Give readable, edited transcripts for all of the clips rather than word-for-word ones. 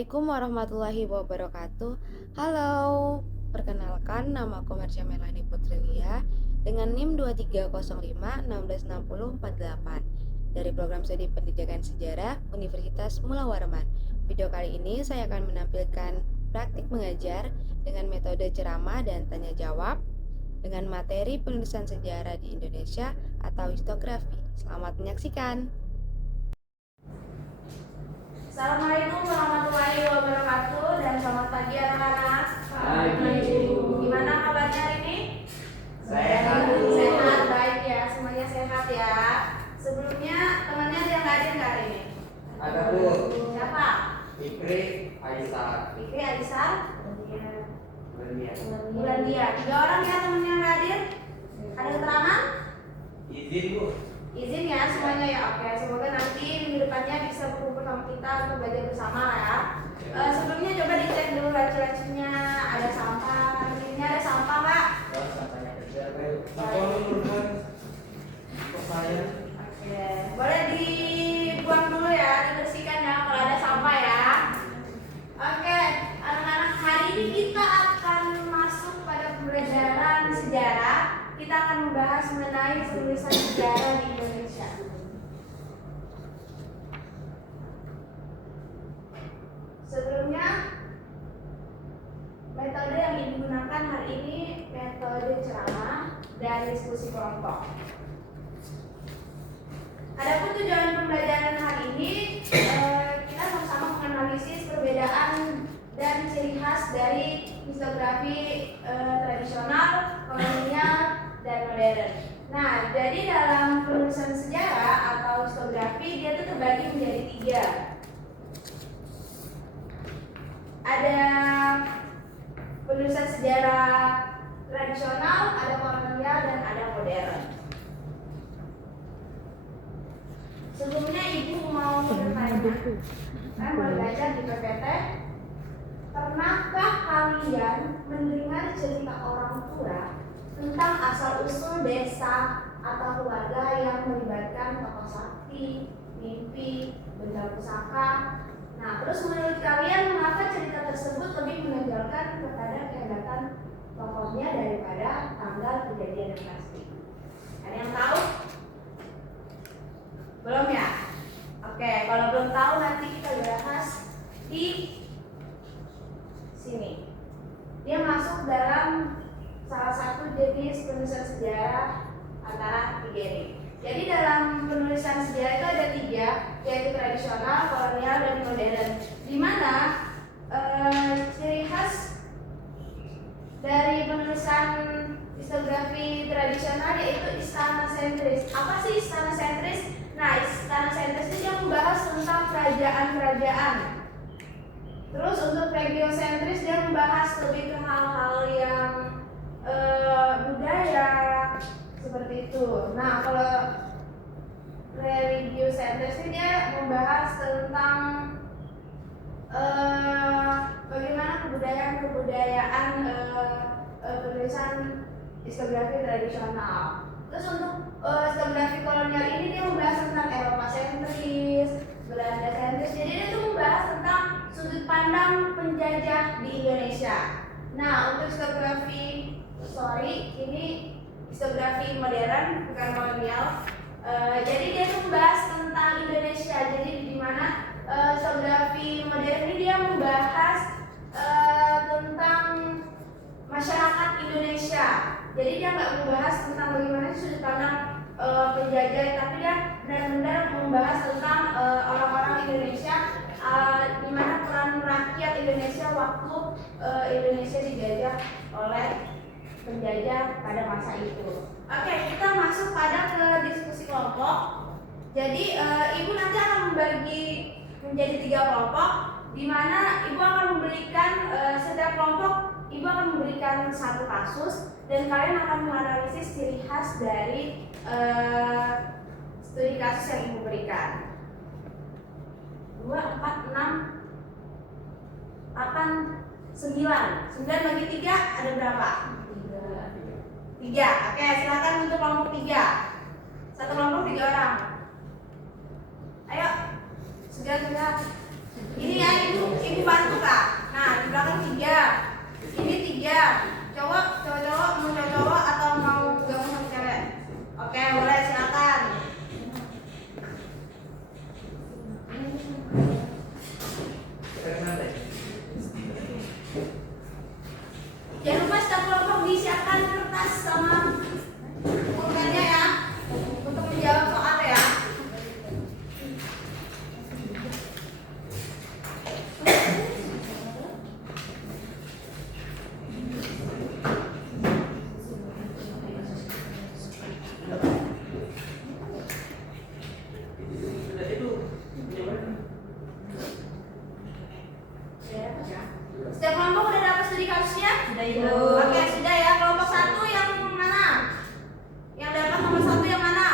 Assalamualaikum warahmatullahi wabarakatuh. Halo, perkenalkan nama aku Marsha Melani Putrilia dengan NIM 2305 166048 dari program studi pendidikan sejarah Universitas Mula Warman. Video kali ini saya akan menampilkan praktik mengajar dengan metode ceramah dan tanya jawab dengan materi penulisan sejarah di Indonesia atau historiografi. Selamat menyaksikan. Assalamualaikum warahmatullahi wabarakatuh dan selamat pagi anak-anak. Pagi. Gimana kabarnya hari ini? Sehat. Sehat, baik ya, semuanya sehat ya. Sebelumnya temannya ada yang hadir nggak hari ini? Ada Bu. Siapa? Fikri, Aisyah, Fikri, Aisyah, Bernia. Bulan dia. 3 orang ya temannya yang hadir. Ada keterangan? Izin Bu. Izin ya semuanya ya. Oke, semoga nanti minggu depannya bisa berkumpul sama kita untuk belajar bersama ya. Sebelumnya coba dicek dulu laci-lacinya, ada sampah. Ini ada sampah nggak? Sampahnya kecil Bu. Sampah menurunkan ke saya. Oke, boleh dibuang dulu ya, dibersihkan ya kalau ada sampah ya. Oke, anak-anak, hari ini kita akan masuk pada pembelajaran sejarah. Kita akan membahas mengenai penulisan sejarah di Indonesia. Sebelumnya, metode yang digunakan hari ini metode ceramah dan diskusi kelompok. Adapun tujuan pembelajaran hari ini, kita sama-sama menganalisis perbedaan dan ciri khas dari historiografi tradisional, kolonial, dan modern. Nah, jadi dalam penulisan sejarah atau historiografi dia itu terbagi menjadi 3. Ada penulisan sejarah tradisional, ada kolonial, dan ada modern. Sebelumnya ibu mau bertanya, saya mau belajar di PPT. Pernahkah kalian mendengar cerita orang tua tentang asal-usul desa atau keluarga yang melibatkan tokoh sakti, mimpi, benda pusaka? Nah, terus menurut kalian mengapa cerita tersebut lebih menonjolkan kepada kehebatan tokohnya daripada tanggal kejadian yang pasti? Ada yang tahu? Belum ya? Oke, kalau belum tahu nanti kita bahas di sini. Dia masuk dalam salah satu jenis penulisan sejarah antara 3 ini. Jadi dalam penulisan sejarah itu ada 3, yaitu tradisional, kolonial, dan modern. Di mana ciri khas dari penulisan historiografi tradisional yaitu istana sentris. Apa sih istana sentris? Nah, istana sentris itu yang membahas tentang kerajaan-kerajaan. Terus untuk regiosentris dia membahas lebih ke hal-hal yang budaya seperti itu. Nah, kalau religiosentris ini dia membahas tentang bagaimana kebudayaan penulisan historiografi tradisional. Terus untuk historiografi kolonial ini dia membahas tentang Eropa sentris, Belanda sentris. Jadi dia tuh membahas tentang sudut pandang penjajah di Indonesia. Nah, untuk ini historiografi modern bukan kolonial. Jadi dia tuh membahas tentang Indonesia. Jadi di mana historiografi modern ini dia membahas tentang masyarakat Indonesia. Jadi dia nggak membahas tentang bagaimana sudut pandang penjajah, tapi dia benar-benar membahas tentang orang-orang Indonesia, di mana peran rakyat Indonesia waktu Indonesia dijajah oleh penjajah pada masa itu. Oke, kita masuk pada ke diskusi kelompok. Jadi ibu nanti akan membagi menjadi 3 kelompok, di mana ibu akan memberikan setiap kelompok ibu akan memberikan 1 kasus dan kalian akan menganalisis ciri khas dari studi kasus yang ibu berikan. 2, 4, 6, 8, 9. 9 bagi 3 ada berapa? 3. Oke, silakan untuk kelompok 3. Satu kelompok 3 orang. Ayo, sudah. Ini ya, ibu bantu kak. Nah, di belakang 3. Ini 3. Cowok mau cowok atau mau gabung sama cewek? Oke, boleh, silakan. Jangan lupa setiap kelompok disiapkan kertas sama pulpennya ya, untuk menjawab soal ya. Setiap kelompok udah dapat studi kasusnya? Sudah, Ibu. Oke, sudah ya. Kelompok 1 yang mana? Yang dapat nomor 1 yang mana?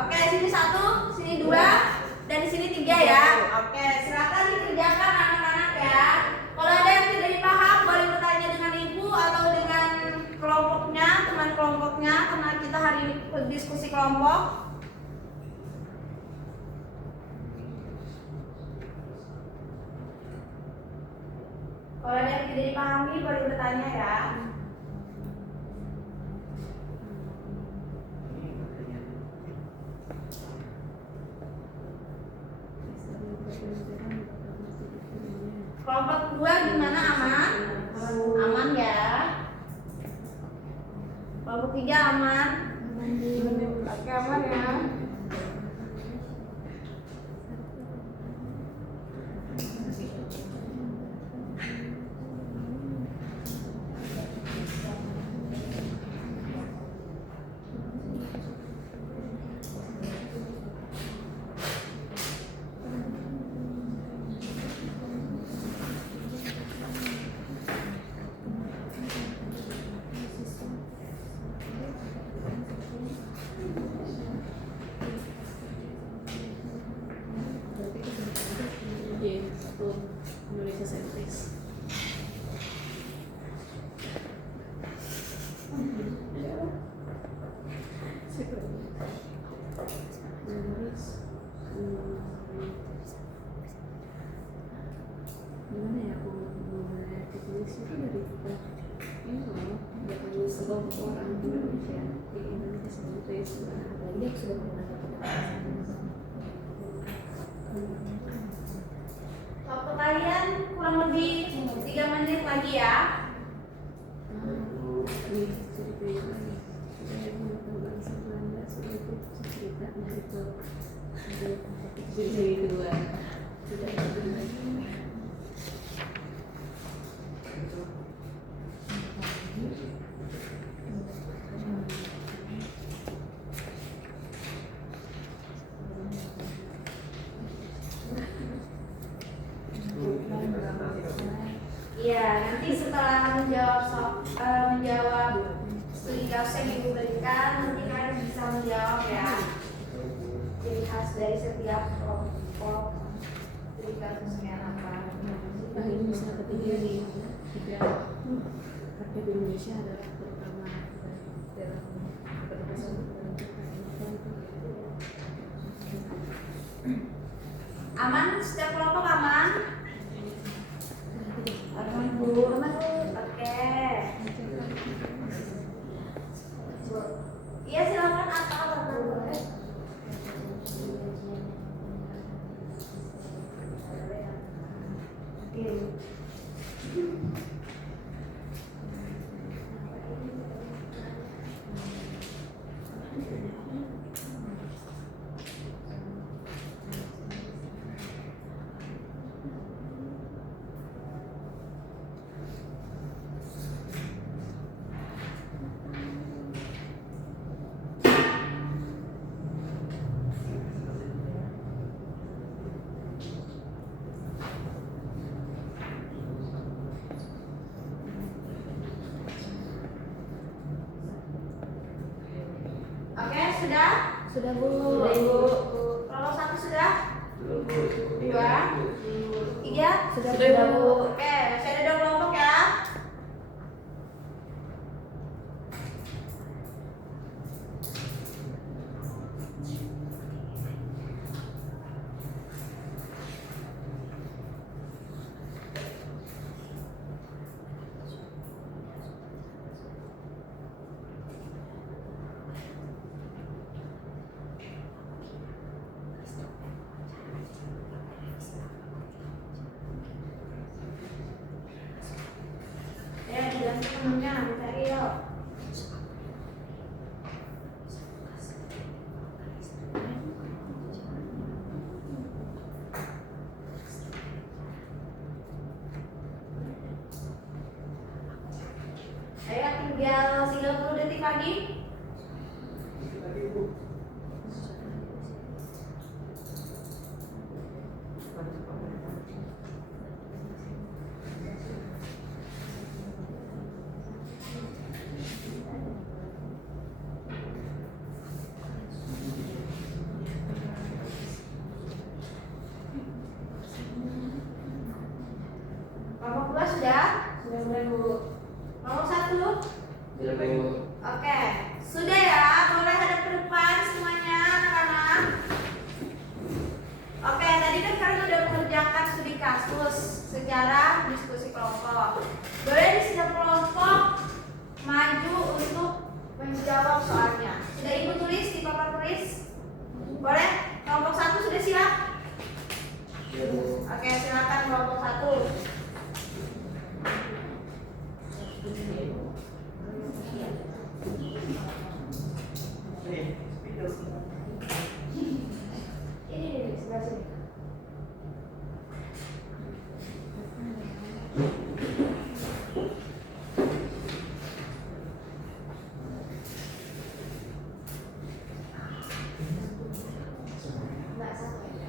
Oke, sini 1, sini 2, dan di sini 3 ya. Oke, silakan dikerjakan anak-anak ya. Kalau ada yang tidak dipaham, boleh bertanya dengan ibu atau dengan kelompoknya, teman kelompoknya, karena kita hari ini diskusi kelompok. Kalau ada yang tidak dipahami, boleh bertanya ya. Kelompok 2 gimana, aman? Aman ya. Kelompok 3 aman? Oke, aman ya. Indonesia sentris. Gimana ya aku mulai ditulis itu dari ini loh, dari sekelompok orang Indonesia di Indonesia sentris. Apalagi aku sudah menggunakan Waktu kalian kurang lebih 3 menit lagi ya. Nih, cerita yang lagi. Saya menggunakan bahasa Belanda, sudah itu cerita dari itu. Jadi kedua, tidak ada lagi. Iya, nanti setelah menjawab studi kasus yang ibu berikan, nanti kalian bisa menjawab ya. Ciri khas dari setiap kelompok studi kasusnya apa. Nah, ini bisa ketiga nih, tiga rakyat Indonesia adalah terutama dalam perbatasan Aman? Setiap kelompok aman? Aman bu, aman bu. Oke. Iya silakan apa boleh. Oke, sudah? Sudah bu. Sudah ibu. Kelompok 1 sudah? 2, 3? Sudah, Bu. Oke, masih ada 2 kelompok ya. minumnya, cari yuk. Ayo tinggal 30 detik lagi. Kelompok 2 sudah? Sudah mulai dulu. Kelompok 1? Oke, sudah ya, boleh hadap ke depan semuanya anak-anak. Oke, tadi kan kalian udah mengerjakan studi kasus secara diskusi kelompok. Boleh di setiap kelompok maju untuk menjawab soalnya. Sudah ibu tulis di papan tulis? Boleh? Kelompok 1 sudah siap? Oke, silakan kelompok 1. Ini sebelah sini. Enggak satu aja.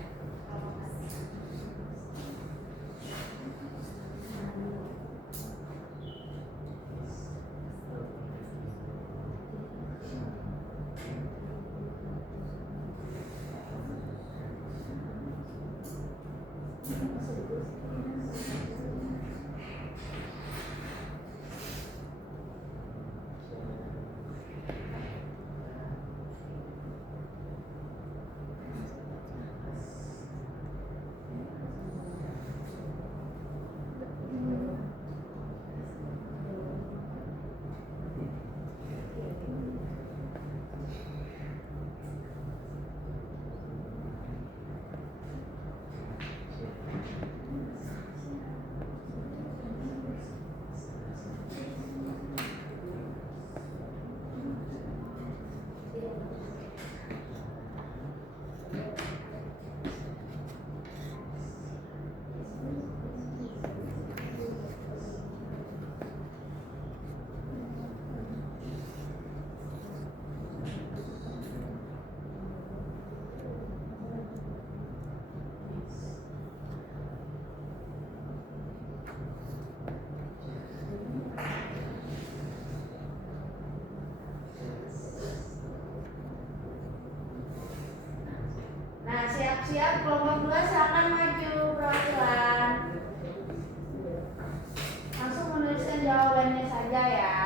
Nah, siap-siap kelompok 2 silakan maju perwakilan. Langsung menuliskan jawabannya saja ya.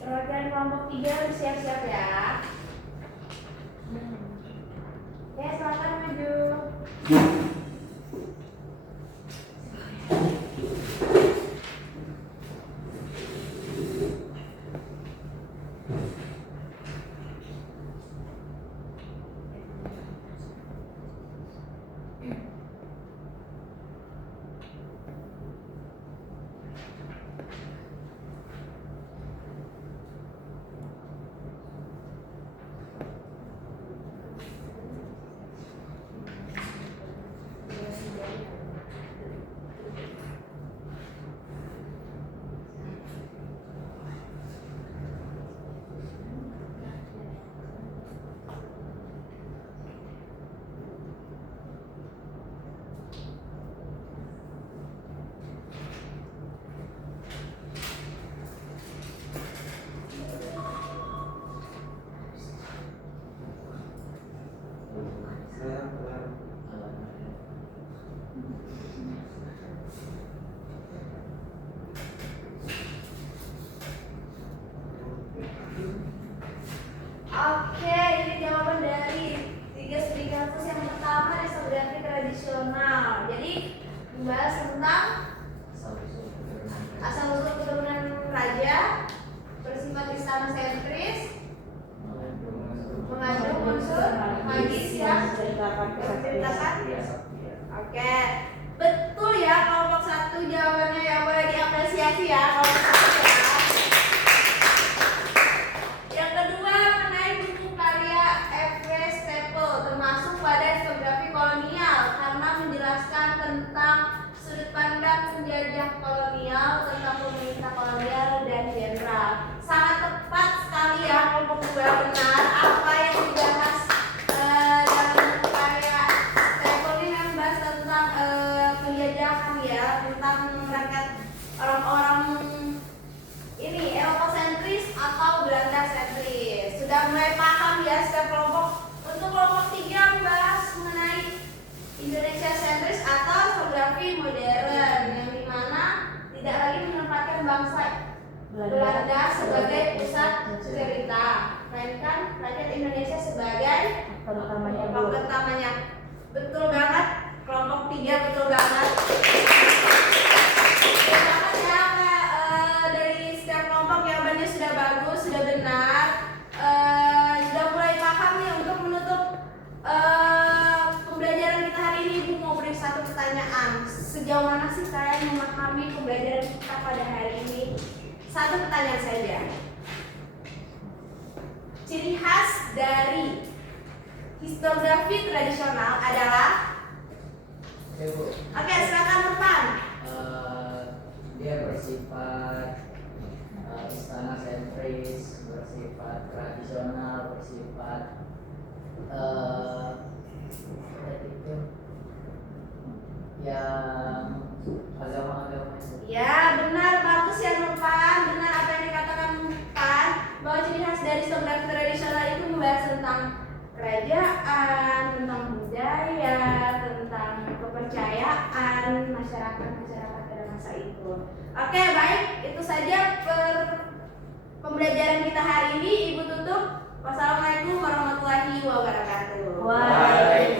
Perwakilan kelompok 3 siap-siap ya. Oke, ini jawaban dari tiga studi kampus yang pertama restografi tradisional. Jadi membahas tentang asal-usul keturunan raja, bersifat istana sentris, mengandung unsur magis yang berceritakan. Oke, betul ya kelompok satu jawabannya, yang boleh diapresiasi ya kelompok satu ya. Yang kedua mengenai buku karya F.W. Staple termasuk pada restografi kolonial karena menjelaskan tentang sudut pandang penjajah kolonial, tentang pemerintah kolonial dan jenderal. Sangat tepat sekali ya kelompok dua, benar apa yang dibahas dalam buku karya Staple ini membahas tentang penjajahan ya, tentang rakyat orang-orang ini Eropa sentris atau Belanda sentris. Sudah mulai paham ya setiap kelompok. Untuk kelompok 3 membahas mengenai Indonesia sentris atau restografi modern, yang dimana tidak lagi menempatkan bangsa Belanda sebagai pusat cerita, melainkan rakyat Indonesia sebagai faktor utamanya. Betul banget kelompok 3, betul banget. Betul banget ya Kak. Dari setiap kelompok jawabannya sudah bagus, sudah benar. Sudah mulai paham nih. Untuk menutup pembelajaran kita hari ini, Ibu mau beri satu pertanyaan. Sejauh mana sih kalian memahami pembelajaran kita pada hari ini? Satu pertanyaan saja. Ciri khas dari historiografi tradisional adalah? Oke, silakan Irfan. Dia bersifat istana sentris, bersifat tradisional, bersifat itu yang agama-agama itu. Ya, benar, bagus ya Nurpan. Benar apa yang dikatakan Nurpan, bahwa ciri khas dari historiografi tradisional itu membahas tentang kerajaan, tentang budaya, tentang kepercayaan masyarakat pada masa itu. Oke, baik, itu saja pembelajaran kita hari ini. Ibu tutup. Wassalamualaikum warahmatullahi wabarakatuh. Waalaikumsalam.